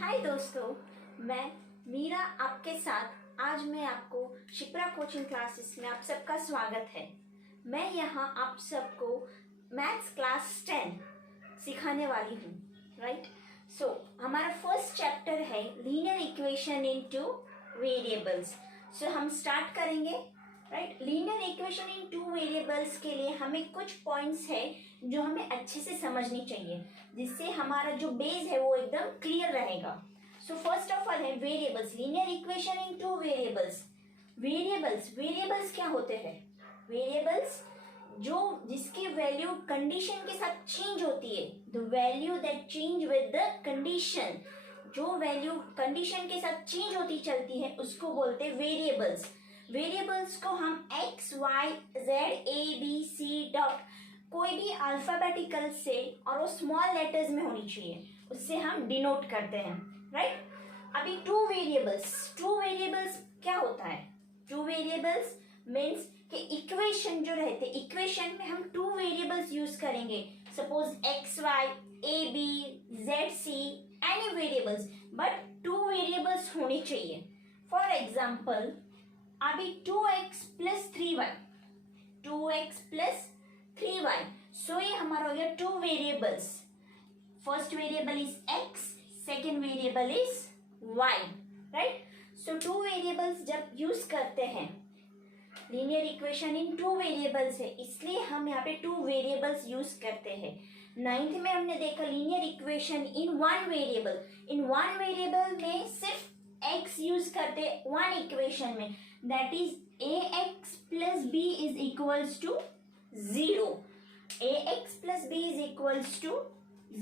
हाय दोस्तों, मैं मीरा आपके साथ आज मैं आपको शिप्रा कोचिंग क्लासेस में आप सबका स्वागत है। मैं यहाँ आप सबको मैथ्स क्लास 10 सिखाने वाली हूँ, राइट। सो हमारा फर्स्ट चैप्टर है लीनियर इक्वेशन इनटू वेरिएबल्स। सो हम स्टार्ट करेंगे, राइट। लीनियर इक्वेशन इन टू वेरिएबल्स के लिए हमें कुछ पॉइंट्स है जो हमें अच्छे से समझनी चाहिए, जिससे हमारा जो बेस है वो एकदम क्लियर रहेगा। सो फर्स्ट ऑफ ऑल है वेरिएबल्स, लीनियर इक्वेशन इन टू वेरिएबल्स। वेरिएबल्स क्या होते हैं? वेरिएबल्स जो जिसकी वैल्यू कंडीशन के साथ चेंज होती है, the value that change with the condition, जो वैल्यू कंडीशन के साथ चेंज होती चलती है उसको बोलते हैं वेरिएबल्स। वेरिएबल्स को हम X Y Z A B C dot कोई भी अल्फाबेटिकल से और वो स्मॉल लेटर्स में होनी चाहिए, उससे हम डिनोट करते हैं, राइट। अभी टू वेरिएबल्स क्या होता है? टू वेरिएबल्स मीन्स कि इक्वेशन जो रहते, इक्वेशन में हम टू वेरिएबल्स यूज करेंगे। Suppose X Y A B Z C any variables, but two variables होने चाहिए। फॉर एग्जाम्पल अभी 2x plus 3y, 2x plus 3y, सो ये हमारा हो गया two variables. First variable is x, second variable is y, right. So two variables जब use करते हैं, लीनियर इक्वेशन इन टू वेरिएबल्स है, इसलिए हम यहाँ पे टू वेरिएबल्स यूज करते हैं। 9th में हमने देखा linear equation in one variable, in one variable में सिर्फ x यूज करते वन इक्वेशन में, that is ax plus b is equals to 0. ax plus b is equals to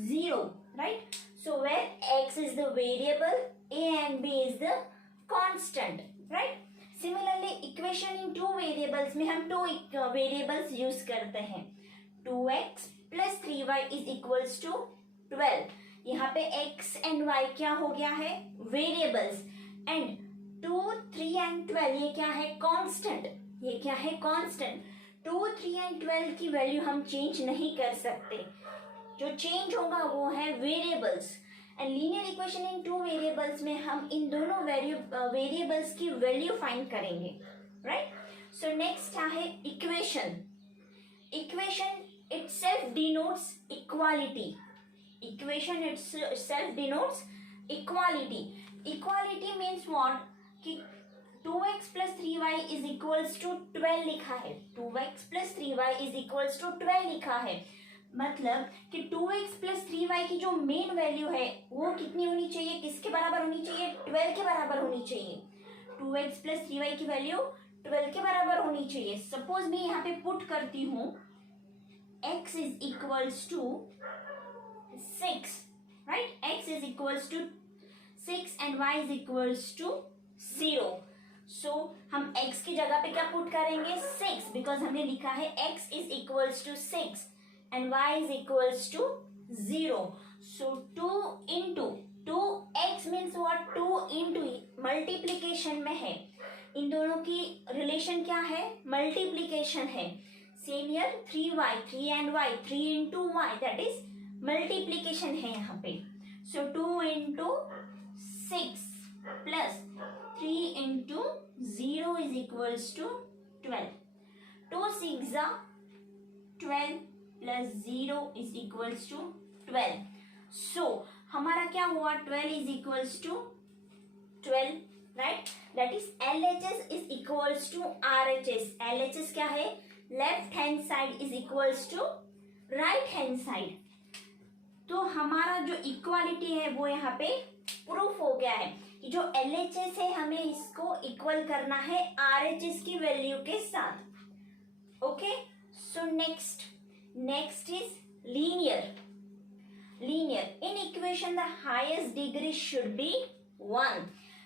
0, right? So where x is the variable, a and b is the constant, right? Similarly equation in two variables में हम two variables use करते हैं। 2x plus 3y is equals to 12. यहाँ पे x and y क्या हो गया है? वेरिएबल्स। एंड 2, 3 एंड 12 ये क्या है? कांस्टेंट। ये क्या है? कांस्टेंट। 2, 3 एंड 12 की वैल्यू हम चेंज नहीं कर सकते, जो चेंज होगा वो है variables. And linear equation in two variables में हम इन दोनों वेरिएबल्स की वैल्यू फाइंड करेंगे, राइट। सो नेक्स्ट क्या है? Equation. Equation itself denotes equality. Equation itself denotes equality. Equality means what? कि 2x plus 3y is equals to 12 लिखा है, 2x plus 3y is equals to 12 लिखा है, मतलब कि 2x plus 3y की जो मेन वैल्यू है वो कितनी होनी चाहिए? किसके बराबर होनी चाहिए? 12 के बराबर होनी चाहिए। 2x plus 3y की वैल्यू 12 के बराबर होनी चाहिए। सपोज मैं यहाँ पे पुट करती हूँ x is equals to 6, right? x is equals to 6 and y is equals to 0. So हम x की जगह पे क्या पुट करेंगे? 6, बिकॉज हमने लिखा है x is equals to 6 and y is equals to 0. So 2 into 2x means what? 2 into multiplication में है, इन दोनों की रिलेशन क्या है? मल्टीप्लीकेशन है। Same year 3y, 3 and y, 3 into y, that is multiplication है यहाँ पे। सो 2 into 6 plus 3 into 0 is equals to 12. 2 6 are 12 plus 0 is equals to 12. So हमारा क्या हुआ? 12 is equals to 12, right? That is LHS is equals to RHS. LHS क्या है? Left hand side is equals to right hand side. तो हमारा जो equality है वो यहाँ पे प्रूफ हो गया है कि जो LHS है हमें इसको इक्वल करना है RHS की वैल्यू के साथ। Okay, so next is linear. In equation the highest degree should be 1।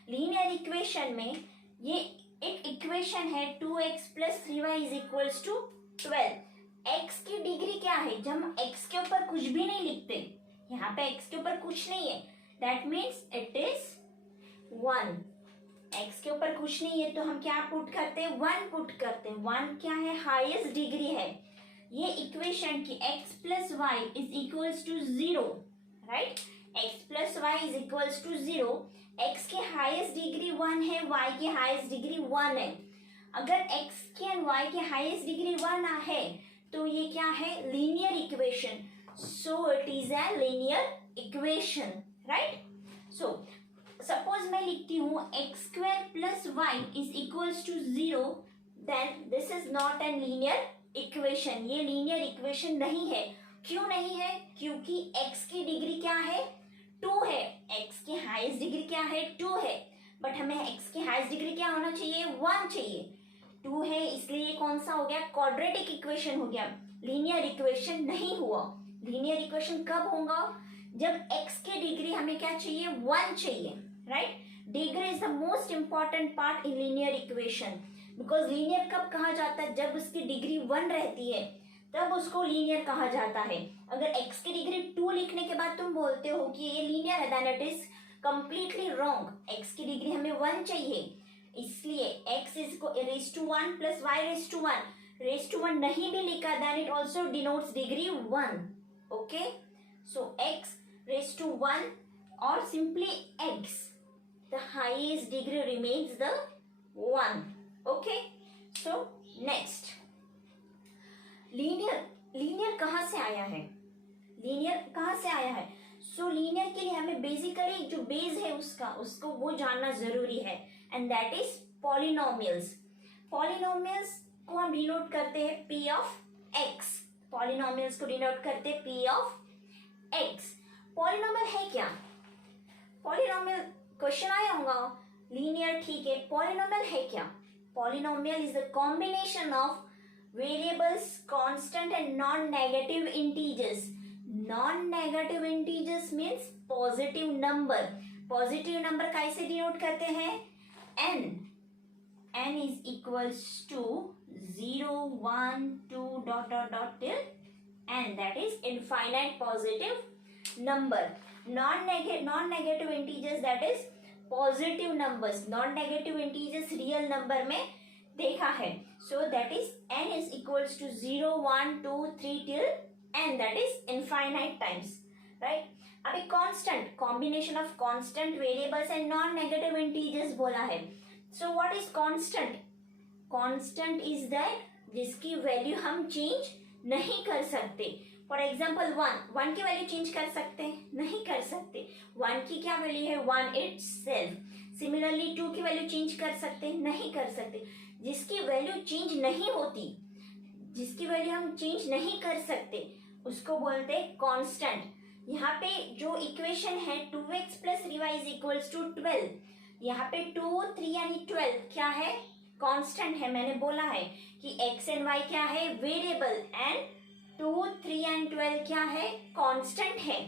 Linear equation में ये एक इक्वेशन है 2x plus 3y is equals to 12. x की डिग्री क्या है? जब हम x के ऊपर कुछ भी नहीं लिखते, यहाँ पे x के ऊपर कुछ नहीं है, that means it is 1. x के ऊपर कुछ नहीं है तो हम क्या पुट करते हैं? 1 पुट करते हैं। 1 क्या है? हाईएस्ट डिग्री है। ये इक्वेशन की x plus y is equals to 0, right. x plus y is equals to 0, x की हाईएस्ट डिग्री 1 है, y की हाईएस्ट डिग्री 1 है। अगर x की एंड y की हाईएस्ट डिग्री 1 है तो ये क्या है, linear equation. So it is a linear equation, right. So suppose मैं लिखती हूँ X square plus Y is equals to 0, then this is not an linear equation. ये लीनियर इक्वेशन नहीं है। क्यों नहीं है? क्योंकि x की डिग्री क्या है, 2 है। x की हाईएस्ट डिग्री क्या है, 2 है। बट हमें x की हाईएस्ट डिग्री क्या होना चाहिए, 1 चाहिए। 2 है, इसलिए ये कौन सा हो गया, क्वाड्रेटिक इक्वेशन हो गया, लीनियर इक्वेशन नहीं हुआ। लीनियर इक्वेशन कब होगा, जब x की डिग्री हमें क्या चाहिए, 1 चाहिए, right. Degree is the most important part in linear equation, because linear कब कहा जाता है, जब उसकी डिग्री 1 रहती है तब उसको लीनियर कहा जाता है। अगर x की डिग्री 2 लिखने के बाद तुम बोलते हो कि ये लीनियर है, then it is completely wrong. x की डिग्री हमें 1 चाहिए, इसलिए x is raise to 1 plus y raise to 1, raise to 1 नहीं भी लिखा, then it also denotes degree 1। Okay, so x raise to 1 और simply x, the highest degree remains the 1. Okay, so next, linear कहाँ से आया है, linear कहाँ से आया है। सो लीनियर के लिए हमें बेसिकली जो बेस है उसको वो जानना जरूरी है, and that is polynomials. Polynomials को हम डिनोट करते हैं p ऑफ x, पॉलिनोमियल्स को डिनोट करते हैं p ऑफ x। पॉलिनोमियल है क्या, पॉलिनोमियल क्वेश्चन आया होगा, लीनियर ठीक है, पॉलिनोमियल है क्या। Polynomial is the combination of variables, constant and non negative integers. Non negative integers means positive number. Positive number कैसे डिनोट करते हैं, n is equals to 0 1 2 dot dot dot till n, that is infinite positive number. non-negative integers, that is positive numbers, non-negative integers real number में देखा है। so that is n is equals to 0 1 2 3 till n, that is infinite times, right। अभी constant, combination of constant variables and non-negative integers बोला है। so what is constant? constant is that जिसकी value हम change नहीं कर सकते। For example 1 की value change कर सकते हैं, नहीं कर सकते। 1 की क्या वैल्यू है, 1 itself। सिमिलरली 2 की वैल्यू चेंज कर सकते हैं, नहीं कर सकते। जिसकी वैल्यू चेंज नहीं होती, जिसकी वैल्यू हम चेंज नहीं कर सकते, उसको बोलते हैं कांस्टेंट। यहाँ पे जो इक्वेशन है 2x plus 3y is equals to 12, यहाँ पे 2 3 यानी 12 क्या है, कांस्टेंट है। मैंने बोला है कि x एंड y क्या है, वेरिएबल, एंड 2 3 एंड 12 क्या है, कांस्टेंट है,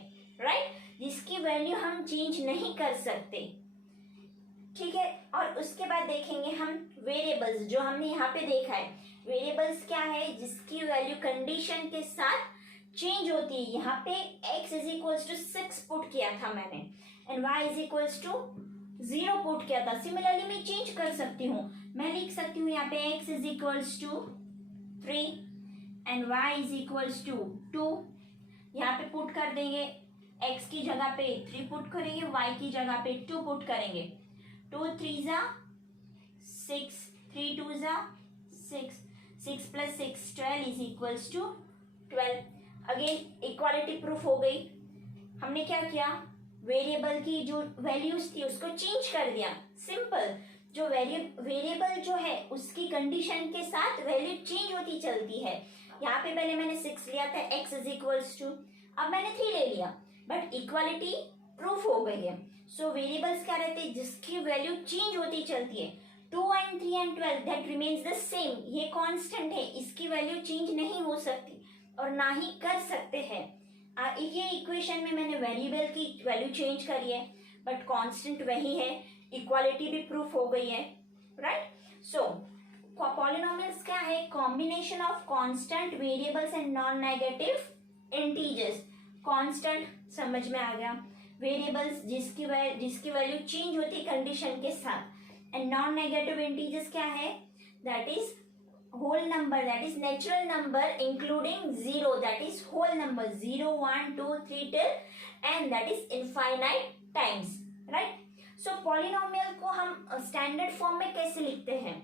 राइट, जिसकी वैल्यू हम चेंज नहीं कर सकते, ठीक है। और उसके बाद देखेंगे हम वेरिएबल्स, जो हमने यहाँ पे देखा है। वेरिएबल्स क्या है, जिसकी वैल्यू कंडीशन के साथ चेंज होती है। यहाँ पे x is equals to 6 put किया था मैंने, and y is equals to 0 put किया था। सिमिलरली मैं चेंज कर सकती हूँ, मैं लिख सकती हूँ यहाँ पे x is equals to 3 and y is equals to 2। यहाँ पे पुट कर देंगे, x की जगह पे 3 पुट करेंगे, y की जगह पे 2 पुट करेंगे। 2 3 जा 6, 3 2 जा 6, 6 plus 6 12 is equals to 12। Again equality proof हो गई। हमने क्या किया, वेरिएबल की जो वैल्यूज थी उसको चेंज कर दिया। सिंपल, जो वेरिएबल जो है उसकी कंडीशन के साथ वैल्यू चेंज होती चलती है। यहाँ पे पहले मैंने 6 लिया था, x इज इक्वल्स टू, अब मैंने 3 ले लिया, बट इक्वालिटी प्रूफ हो गई है। सो वेरिएबल्स क्या रहते हैं, जिसकी वैल्यू चेंज होती चलती है। 2 and 3 and 12 that remains the same, ये कांस्टेंट है, इसकी वैल्यू चेंज नहीं हो सकती और ना ही कर सकते हैं। ये इक्वेशन में मैंने वेरिएबल की वैल्यू चेंज करी है, बट कांस्टेंट वही है, इक्वालिटी भी प्रूफ हो गई है, राइट। सो पॉलिनोमियल्स क्या है, combination of constant variables and non negative integers. Constant समझ में आ गया, वेरिएबल्स जिसकी वैल्यू चेंज होती कंडीशन के साथ, एंड नॉन नेगेटिव इंटीजर्स क्या है, that is whole number, that is natural number including 0, that is whole number 0 1 2 3 till n, that is infinite time. Times, right. So polynomial को हम standard form में कैसे लिखते हैं?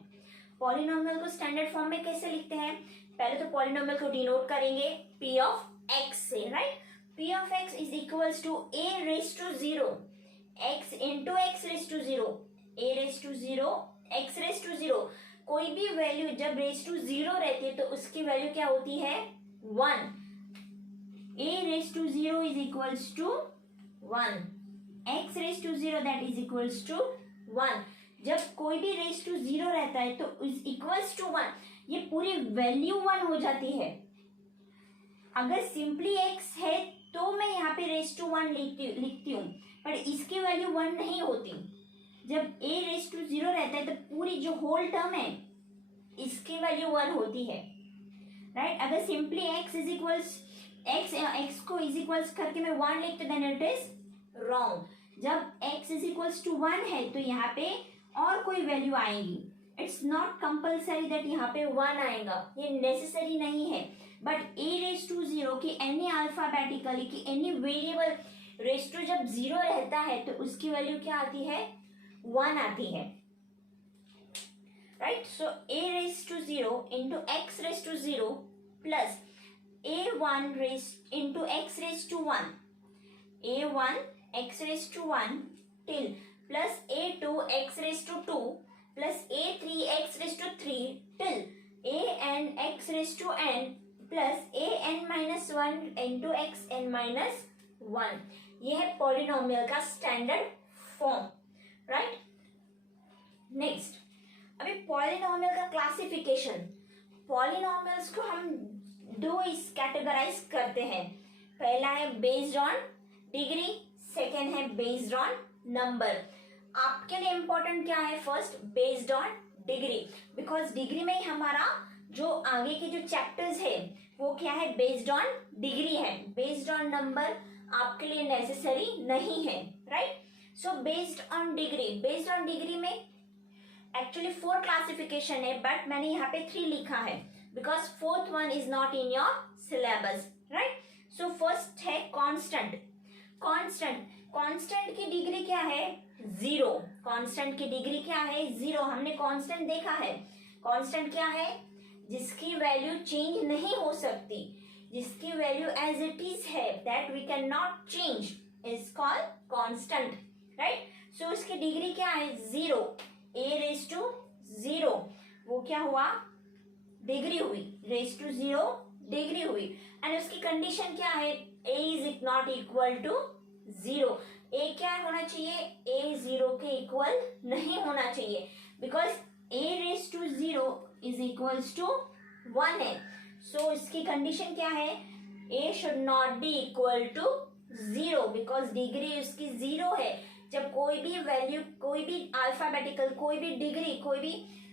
पॉलिनोमियल को स्टैंडर्ड फॉर्म में कैसे लिखते हैं? पहले तो पॉलिनोमियल को डिनोट करेंगे p ऑफ x से, right. p of x is equals to a raise to 0 x into x raise to 0, a raise to 0 x raise to 0। कोई भी वैल्यू जब रेज टू 0 रहती है तो उसकी वैल्यू क्या होती है? 1। a raise to 0 is equals to 1, x raise to 0 that is equals to 1। जब कोई भी रेज टू 0 रहता है तो इज इक्वल्स टू 1, ये पूरी वैल्यू 1 हो जाती है। अगर सिंपली x है तो मैं यहाँ पे रेज टू 1 लिखती हूँ, पर इसकी वैल्यू 1 नहीं होती। जब a रेज टू 0 रहता है तो पूरी जो होल टर्म है इसकी वैल्यू 1 होती है, राइट। अगर simply x is equals x को इज इक्वल्स करके मैं 1 लिखते देन इट इज रॉन्ग। जब x इज इक्वल्स टू 1 है तो यहाँ पे और कोई वैल्यू आएगी। इट्स नॉट कंपल्सरी दैट यहाँ पे 1 आएगा, ये नेसेसरी नहीं है। बट a रेज टू 0 की एनी अल्फाबेटिकली की एनी वेरिएबल रेज टू जब 0 रहता है तो उसकी वैल्यू क्या आती है? 1 आती है, right. So a raise to 0 into x raise to 0 plus a1 raise into x raise to 1, a1 x raise to 1 till plus a2 x raise to 2 plus a3 x raise to 3 till an x raise to n plus an minus 1 into x n minus 1। यह है polynomial का standard form, right. Next, अभी polynomial का classification. Polynomials को हम दो इस categorise करते हैं। पहला है बेस्ड ऑन डिग्री, सेकेंड है बेस्ड ऑन नंबर। आपके लिए इंपॉर्टेंट क्या है? First based on degree, because degree में ही हमारा जो आगे के जो चैप्टर्स है वो क्या है? बेस्ड ऑन डिग्री है। बेस्ड ऑन नंबर आपके लिए नेसेसरी नहीं है, right. So based on degree, based on degree में एक्चुअली 4 क्लासिफिकेशन है, बट मैंने यहाँ पे 3 लिखा है because 4th one is not in your syllabus, right. So first है कांस्टेंट। कांस्टेंट की डिग्री क्या है? 0। कांस्टेंट की डिग्री क्या है? 0। हमने कांस्टेंट देखा है। कांस्टेंट क्या है? जिसकी वैल्यू चेंज नहीं हो सकती, जिसकी वैल्यू एज इट इज है, that we can not change, is called constant, right. So उसकी डिग्री क्या है? 0। a रेज टू 0 वो क्या हुआ? डिग्री हुई, रेज टू 0 डिग्री हुई। एंड उसकी कंडीशन क्या है? a is not equal to 0। a क्या होना चाहिए? a 0 के इक्वल नहीं होना चाहिए, because a raise to 0 is equals to 1 है। सो इसकी कंडीशन क्या है? a should not be equal to 0, because degree उसकी 0 है। जब कोई भी वैल्यू, कोई भी अल्फाबेटिकल, कोई भी डिग्री, कोई भी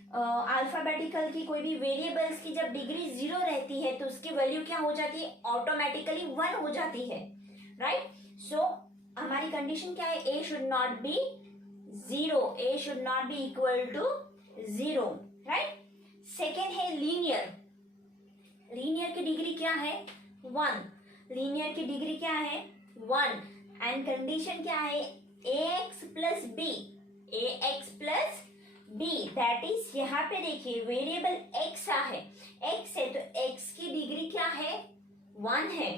अल्फाबेटिकल की कोई भी वेरिएबल्स की जब डिग्री 0 रहती है तो उसकी वैल्यू क्या हो जाती है? ऑटोमेटिकली 1 हो जाती है, राइट। सो हमारी कंडीशन क्या है? a should not be 0, a should not be equal to 0, right. Second है लीनियर। लीनियर की डिग्री क्या है? 1। लीनियर की डिग्री क्या है? 1। एंड कंडीशन क्या है? ax plus b, ax plus b, that is यहाँ पे देखिए वेरिएबल x है, x है तो x की डिग्री क्या है? 1 है।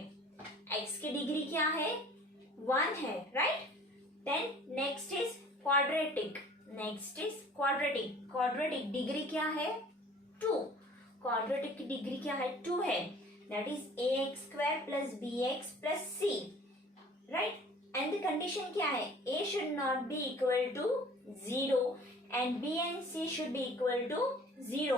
x की डिग्री क्या है? 1 है, right. Then next is quadratic. Quadratic degree क्या है? 2। क्वाड्रेटिक की डिग्री क्या है? 2 है, that is ax square plus bx plus c, right. And the condition क्या है? a should not be equal to 0 and b and c should be equal to 0।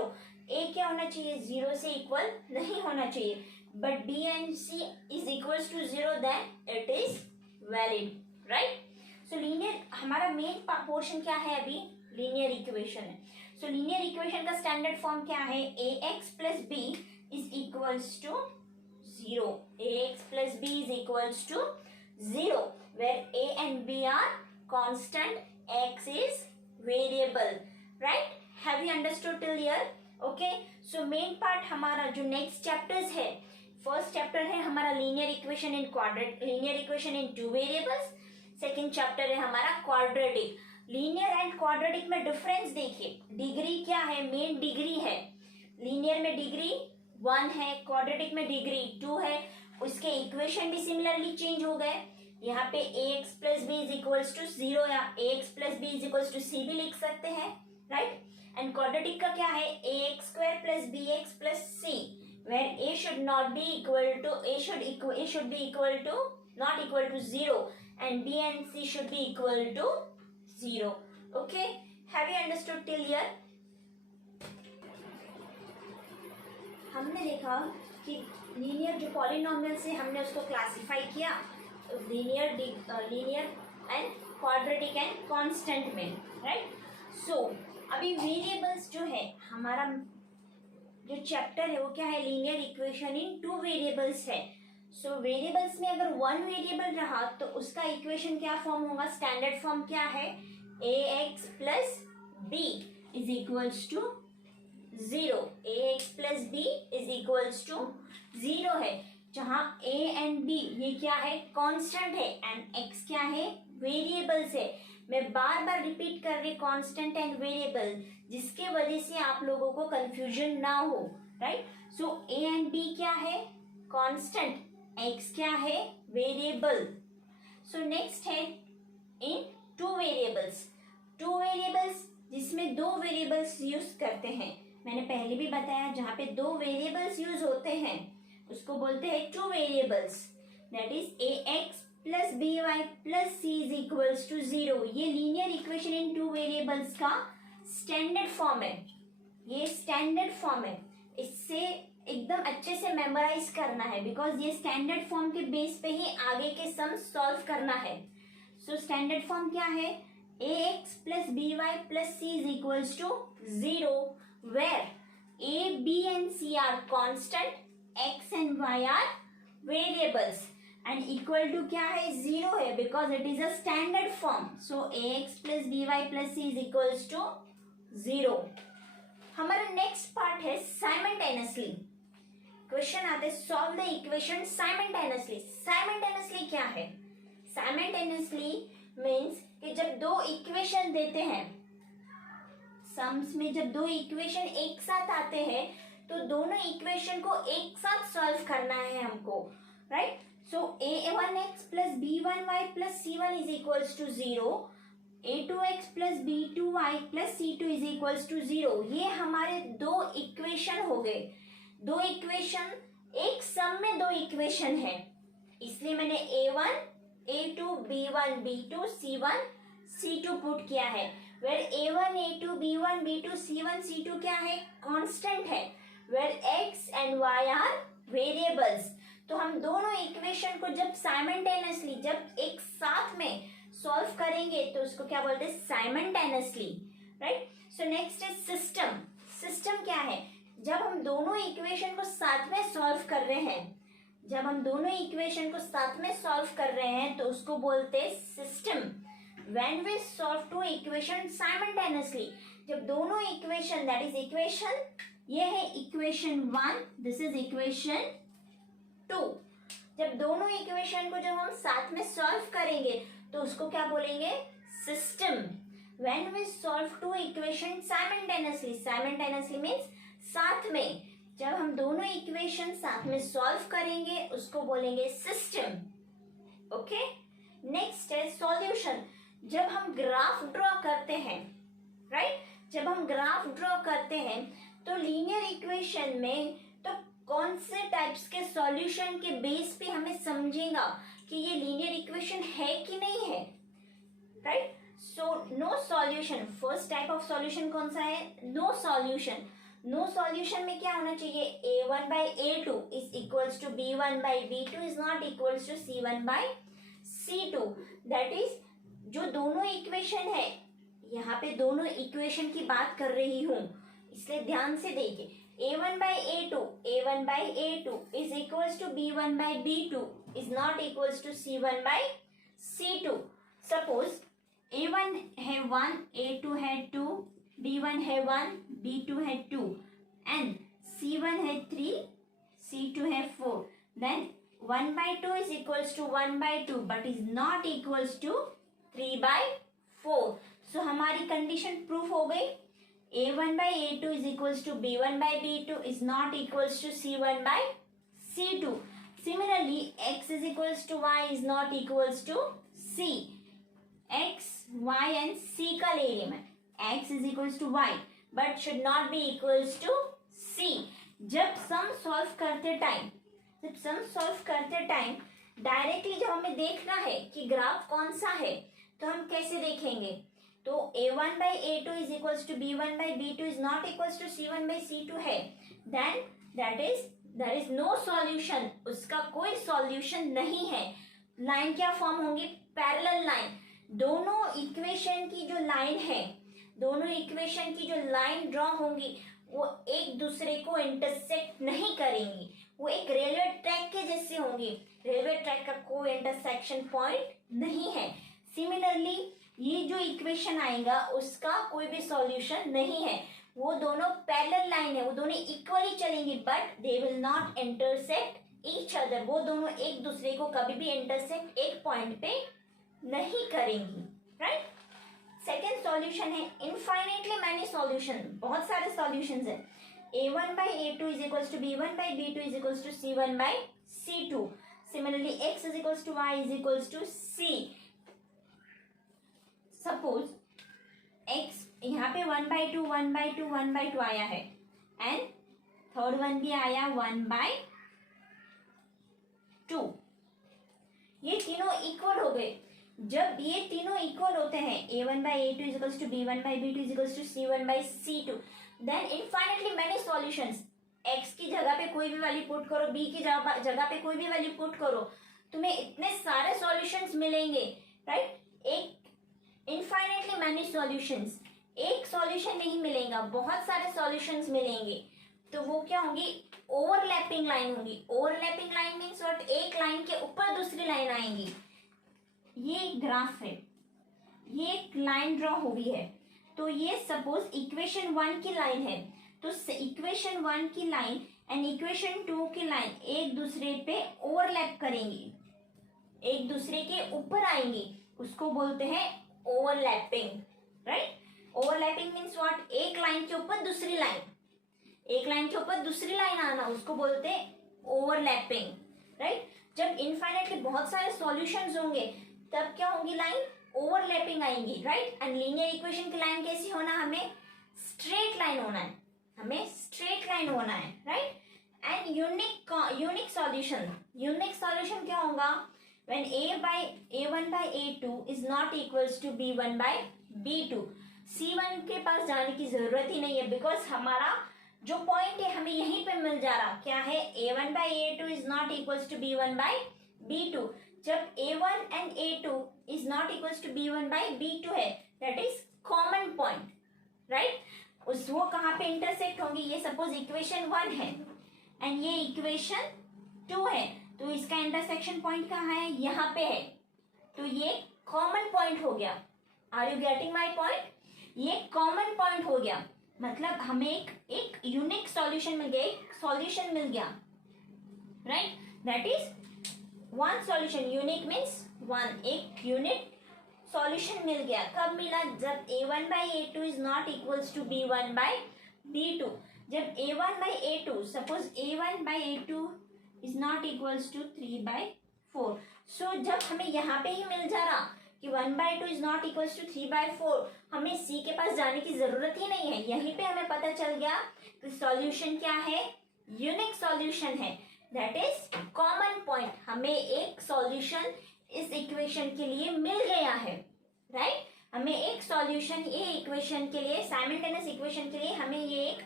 a क्या होना चाहिए? 0 से इक्वल नहीं होना चाहिए, but b and c is equal to 0, then it is valid, right. So linear हमारा मेन पोर्शन क्या है? अभी लीनियर इक्वेशन है। सो लीनियर इक्वेशन का स्टैंडर्ड फॉर्म क्या है? ax plus b is equals to 0। ax plus b is equals to 0, where a and b are constant, x is variable, right? Have you understood till here? Okay, so main part हमारा जो next chapters है, first chapter है हमारा linear equation in quadrant, linear equation in 2 variables. Second chapter है हमारा quadratic. Linear and quadratic में difference देखिए, degree क्या है, मेन डिग्री है। लीनियर में डिग्री 1 है, क्वाड्रेटिक में डिग्री 2 है। उसके इक्वेशन भी सिमिलरली चेंज हो गए। यहाँ पे ax plus B is equals to 0 या ax plus B is equals to C भी लिख सकते हैं, राइट। एंड क्वाड्रेटिक का क्या है, ax square plus bx plus c, where a should not be equal to a should be equal to not equal to 0 and b and c should be equal to 0. Okay, have you understood till here? हमने देखा कि linear जो polynomial से हमने उसको classify किया linear and quadratic and constant में, right. सो अभी वेरिएबल्स जो है हमारा जो चैप्टर है वो क्या है, लीनियर इक्वेशन इन 2 वेरिएबल्स है। सो वेरिएबल्स में अगर 1 वेरिएबल रहा तो उसका इक्वेशन क्या फॉर्म होगा, स्टैंडर्ड फॉर्म क्या है, ax plus b is equals to 0, ax plus b is equals to 0 है, जहां a एंड b ये क्या है, कांस्टेंट है, एंड x क्या है, वेरिएबल्स है। मैं बार बार रिपीट कर रही कांस्टेंट एंड वेरिएबल, जिसके वजह से आप लोगों को कंफ्यूजन ना हो, right. So a and b क्या है, कांस्टेंट, x क्या है, वेरिएबल। सो नेक्स्ट है इन 2 वेरिएबल्स जिसमें 2 वेरिएबल्स यूज करते हैं। मैंने पहले भी बताया जहाँ पे 2 वेरिएबल्स यूज होते हैं उसको बोलते हैं 2 variables, that is ax plus by plus c is equals to 0। ये लीनियर इक्वेशन इन 2 वेरिएबल्स का स्टैंडर्ड फॉर्म है, ये स्टैंडर्ड फॉर्म है। इससे एकदम अच्छे से मेमोराइज करना है, बिकॉज ये स्टैंडर्ड फॉर्म के बेस पे ही आगे के सम सॉल्व करना है। सो स्टैंडर्ड फॉर्म क्या है, ax plus by plus c is equals to 0, where a, b and c are constant, x and y are variables, and equal to क्या है, 0 है, because it is a standard form. So ax plus by plus c is equals to 0. हमारा next part है simultaneously. Question आते solve the equation simultaneously. Simultaneously क्या है, simultaneously means कि जब 2 इक्वेशन देते हैं, सम्स में जब 2 इक्वेशन एक साथ आते हैं तो दोनों इक्वेशन को एक साथ सॉल्व करना है हमको, right. So a1x plus b1y plus c1 is equals to 0, a2x plus b2y plus c2 is equals to 0। ये हमारे 2 इक्वेशन हो गए। 2 इक्वेशन, एक सम में 2 इक्वेशन है, इसलिए मैंने a1, a2, b1, b2, c1, c2 put किया है। where a1, a2, b1, b2, c1, c2 क्या है, कांस्टेंट है, where x and y are variables। तो हम दोनों इक्वेशन को जब साइमल्टेनियसली, जब एक साथ में सॉल्व करेंगे तो उसको क्या बोलते हैं, साइमल्टेनियसली, राइट। सो नेक्स्ट है सिस्टम। सिस्टम क्या है, जब हम दोनों इक्वेशन को साथ में सॉल्व कर रहे हैं, जब हम दोनों इक्वेशन को साथ में सॉल्व कर रहे हैं तो उसको बोलते हैं system. When we solve 2 equation simultaneously, जब दोनों इक्वेशन, दैट इज इक्वेशन, ये है इक्वेशन 1, दिस इज इक्वेशन 2, जब दोनों इक्वेशन को जब हम साथ में सॉल्व करेंगे तो उसको क्या बोलेंगे, system. When we solve 2 equation simultaneously, simultaneously means साथ में, जब हम दोनों इक्वेशन साथ में सॉल्व करेंगे उसको बोलेंगे सिस्टम, ओके। नेक्स्ट है सॉल्यूशन। जब हम ग्राफ ड्रॉ करते हैं, राइट, जब हम ग्राफ ड्रॉ करते हैं तो लीनियर इक्वेशन में तो कौन से टाइप्स के सॉल्यूशन के बेस पे हमें समझेगा कि ये लीनियर इक्वेशन है कि नहीं है, right. So no solution, first type of solution कौन सा है, नो सॉल्यूशन। नो सॉल्यूशन में क्या होना चाहिए, a1 by a2 is equals to b1 by b2 is not equals to c1 by c2, that is जो दोनों इक्वेशन है, यहाँ पे दोनों इक्वेशन की बात कर रही हूँ, इसलिए ध्यान से देखिए। a1 by a2 is equals to b1 by b2 is not equals to c1 by c2। Suppose a1 है 1, a2 है 2, b1 है 1, b2 है 2 एंड c1 है 3, c2 है 4, then 1/2 is equals to 1/2 but is not equals to 3/4. So हमारी condition proof हो गई. A1/A2 is equals to B1/B2 is not equals to C1/C2. Similarly, x is equals to y is not equals to c. x, y and c का ले लिया मैं. x is equals to y but should not be equals to c. जब sum solve करते time directly जब हमें देखना है कि ग्राफ कौन सा है तो हम कैसे देखेंगे. तो A1/A2 is equals to B1/B2 is not equals to C1/C2 है. then there is no solution. उसका कोई सॉल्यूशन नहीं है. लाइन क्या फॉर्म होंगी? Parallel line. दोनों इक्वेशन की जो लाइन ड्रॉ होंगी वो एक दूसरे को इंटरसेक्ट नहीं करेंगी. वो एक रेलवे ट्रैक के जैसे होंगी. रेलवे ट्रैक का कोई इंटरसेक्शन पॉइंट नहीं है. सिमिलरली ये जो इक्वेशन आएगा उसका कोई भी सॉल्यूशन नहीं है. वो दोनों पैरेलल लाइन है. वो दोनों इक्वली चलेंगी but they will not intersect each other. वो दोनों एक दूसरे को कभी भी इंटरसेक्ट एक पॉइंट पे नहीं करेंगी. राइट. सेकेंड सॉल्यूशन है इनफाइनाइटली मैनी सॉल्यूशन. बहुत सारे सॉल्यूशंस है. A1/A2 is equals to B1/B2 is equals to C1/C2. Similarly, x is equals to y is equals to c. Suppose x यहाँ पे 1/2 1/2 1/2 आया है एंड थर्ड वन भी आया 1/2. ये तीनों इक्वल हो गए. जब ये तीनों इक्वल होते हैं A1/A2 is equals to B1/B2 is equals to C1/C2 then infinitely many solutions. x की जगह पे कोई भी वैल्यू पुट करो, b की जगह पे कोई भी वैल्यू पुट करो, तुम्हें इतने सारे सॉल्यूशंस मिलेंगे. राइट. एक इनफाइनाइटली मैनी सॉल्यूशंस. एक सॉल्यूशन नहीं मिलेगा, बहुत सारे सॉल्यूशंस मिलेंगे. तो वो क्या होंगी? ओवरलैपिंग लाइन होंगी. Overlapping line means what? एक लाइन के ऊपर दूसरी लाइन आएंगी. ये एक ग्राफ है, ये एक लाइन ड्रॉ हुई है. तो ये सपोज इक्वेशन 1 की लाइन है. तो इक्वेशन 1 की लाइन एंड इक्वेशन 2 की लाइन एक दूसरे पे ओवरलैप करेंगी, एक दूसरे के ऊपर आएंगी. उसको बोलते हैं overlapping. Right. Overlapping means what? एक लाइन के ऊपर दूसरी लाइन, एक लाइन के ऊपर दूसरी लाइन आना, उसको बोलते हैं ओवरलैपिंग. राइट. जब इनफाइनाइटली बहुत सारे सॉल्यूशंस होंगे तब क्या होंगी? लाइन ओवरलैपिंग आएंगी. राइट. एंड लीनियर इक्वेशन की लाइन कैसी होना? हमें स्ट्रेट लाइन होना है. राइट. एंड यूनिक सॉल्यूशन क्या होगा? when A1/A2 is not equals to B1/B2. C1 के पास जाने की जरूरत ही नहीं है बिकॉज हमारा जो पॉइंट है हमें यहीं पे मिल जा रहा. क्या है? A1/A2 is not equals to B1/B2. जब A1 and A2 is not equals to B1/B2 है, that is common point. Right. वो कहाँ पे इंटरसेक्ट होंगी? ये सपोज इक्वेशन 1 है एंड ये इक्वेशन 2 है. तो इसका इंटरसेक्शन पॉइंट कहाँ है? यहाँ पे है. तो ये कॉमन पॉइंट हो गया. Are you getting my point? ये कॉमन पॉइंट हो गया. मतलब हमें एक यूनिक सॉल्यूशन मिल गया, एक सॉल्यूशन मिल गया. Right. That is one solution. Unique means one, एक यूनिक सॉल्यूशन मिल गया. कब मिला? जब A1/A2 is not equals to B1/B2. जब A1/A2 suppose A1/A2 is not equals to 3/4. So जब हमें यहाँ पे ही मिल जा रहा कि 1/2 is not equals to 3/4, हमें C के पास जाने की जरूरत ही नहीं है. यहीं पे हमें पता चल गया कि सॉल्यूशन क्या है? यूनिक सॉल्यूशन है. That is common point. हमें एक सॉल्यूशन इस इक्वेशन के लिए मिल गया है. राइट. हमें एक सॉल्यूशन ये इक्वेशन के लिए, साइमल्टेनियस इक्वेशन के लिए हमें ये एक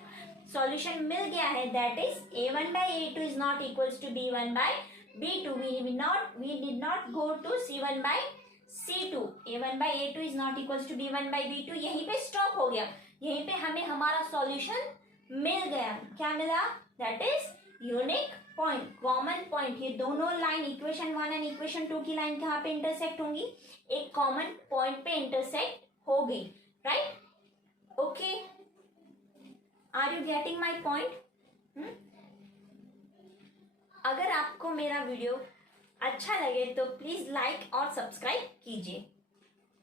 सॉल्यूशन मिल गया है. That is A1/A2 is not equals to B1/B2. We did not go to C1/C2. A1/A2 is not equals to B1/B2. यहीं पे स्टॉप हो गया. यहीं पे हमें हमारा सॉल्यूशन मिल गया. क्या मिला? That is unique point, common point. ये दोनों लाइन इक्वेशन 1 एंड इक्वेशन 2 की लाइन कहाँ पे इंटरसेक्ट होंगी? एक कॉमन पॉइंट पे इंटरसेक्ट होगी. Right. Okay. Are you getting my point? अगर आपको मेरा वीडियो अच्छा लगे तो प्लीज़ लाइक और सब्सक्राइब कीजिए।